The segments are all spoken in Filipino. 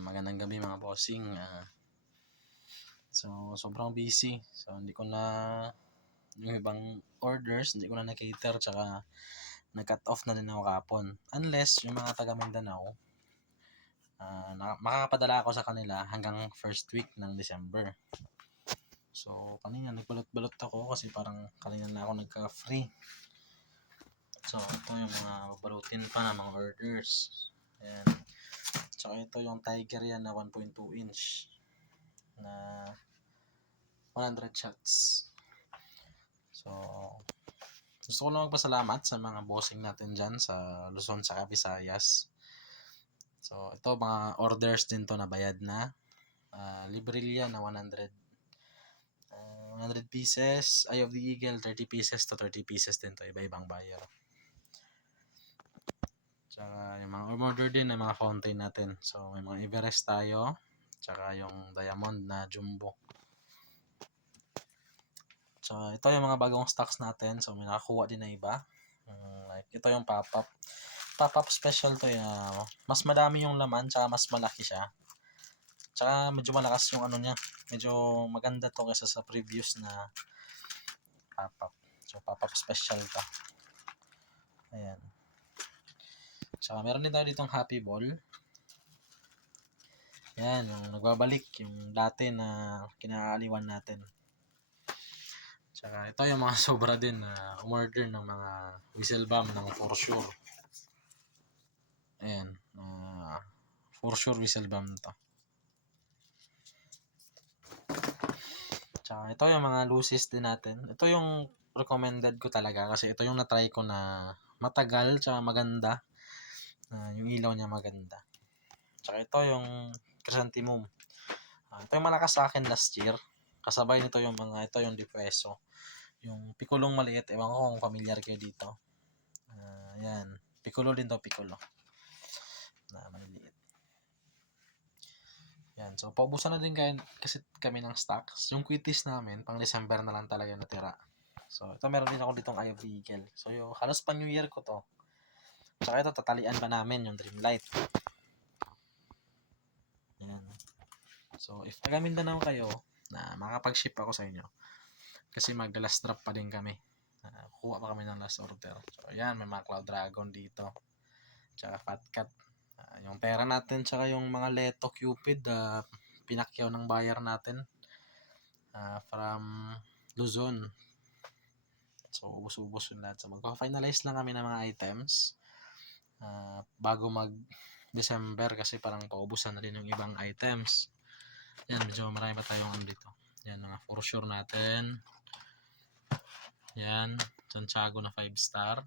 Magandang gabi mga bossing. So, sobrang busy. So, hindi ko na yung ibang orders, hindi ko na na-cater, tsaka nag-cut off na din ako kapon. Unless yung mga taga Mindanao, makakapadala ako sa kanila hanggang first week ng December. So, kanina nagbalot-balot ako kasi parang kanina na ako nagka-free. So, ito yung mga balutin pa na mga orders. Ayan. Tsaka ito yung Tiger yan na 1.2 inch na 100 shots. So, gusto ko lang magpasalamat sa mga bossing natin dyan sa Luzon sa Visayas. So, ito mga orders din to na bayad na. Librelia na 100 pieces. Eye of the Eagle, 30 pieces to 30 pieces din to. Iba-ibang buyer. Tsaka yung mga order din ng mga fountain natin. So, may mga Everest tayo. Tsaka yung Diamond na Jumbo. So, ito yung mga bagong stocks natin. So, may nakakuha din na iba. Like, ito yung pop-up. Pop-up special to yung mas madami yung laman, tsaka mas malaki siya. Tsaka medyo malakas yung ano niya. Medyo maganda to kaysa sa previous na pop-up. So, pop-up special to. Ayan. Tsaka meron din tayo ditong Happy Ball. Yan, yung nagbabalik. Yung dati na kinakaaliwan natin. Tsaka ito yung mga sobra din na umorder ng mga whistle bomb ng For Sure. Ayan. For Sure whistle bomb to. Tsaka ito yung mga lucis din natin. Ito yung recommended ko talaga kasi ito yung na-try ko na matagal tsaka maganda. Yung ilaw niya maganda. Tsaka ito yung chrysanthemum. Ito yung malakas sa akin last year. Kasabay nito yung mga ito yung Dipueso. Yung pikulong maliit. Ewan ko kung familiar kayo dito. Yan. Piccolo din to, piccolo. Na maliliit. Yan. So, paubusan na din kasi kami ng stocks. Yung quitties namin, pang December na lang talaga natira. So, ito meron din ako ditong Eye of the Eagle. So, yung halos pa New Year ko to. Tsaka ito, tatalian pa namin yung Dreamlight. Yan. So, if taga Mindanao kayo, na makapag-ship ako sa inyo. Kasi mag-last drop pa din kami. Kuha pa kami ng last order. So, yan, may mga Cloud Dragon dito. Tsaka Fat Cat. Yung pera natin, tsaka yung mga Leto Cupid, pinakyaw ng buyer natin from Luzon. So, ubos-ubos yun lahat. So, magpa-finalize lang kami ng mga items bago mag-December kasi parang paubusan na rin yung ibang items. Yan, medyo marami pa tayong ano dito. Yan, mga For Sure natin. Yan, Santiago na 5 star.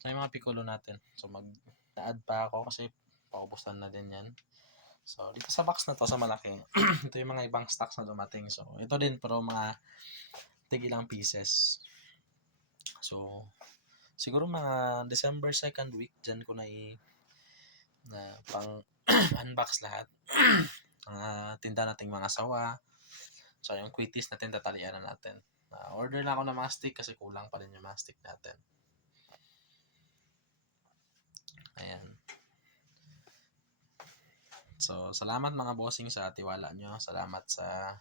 So, yung mga piccolo natin. So, mag-add pa ako kasi paubusan na din yan. So, dito sa box na to, sa malaki, ito yung mga ibang stocks na dumating. So, ito din, pero mga ilang pieces. So, siguro mga December 2nd week, dyan ko na pang unbox lahat. Ang tinda nating mga sawa. So, yung quitties natin, tatalian na natin. Order na ako ng mga stick kasi kulang pa rin yung mga stick natin. Ayan. So, salamat mga bossing sa tiwala nyo. Salamat sa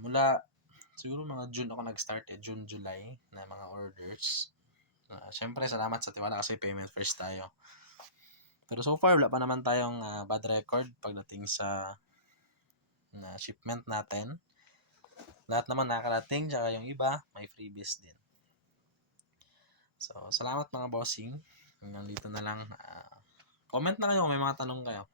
mula siguro mga June ako nag-start June, July na mga orders. Siyempre, salamat sa tiwala kasi payment first tayo. Pero so far, wala pa naman tayong bad record pagdating sa shipment natin. Lahat naman nakarating, tsaka yung iba, may freebies din. So, salamat mga bossing. Hanggang dito na lang. Comment na kayo kung may mga tanong kayo.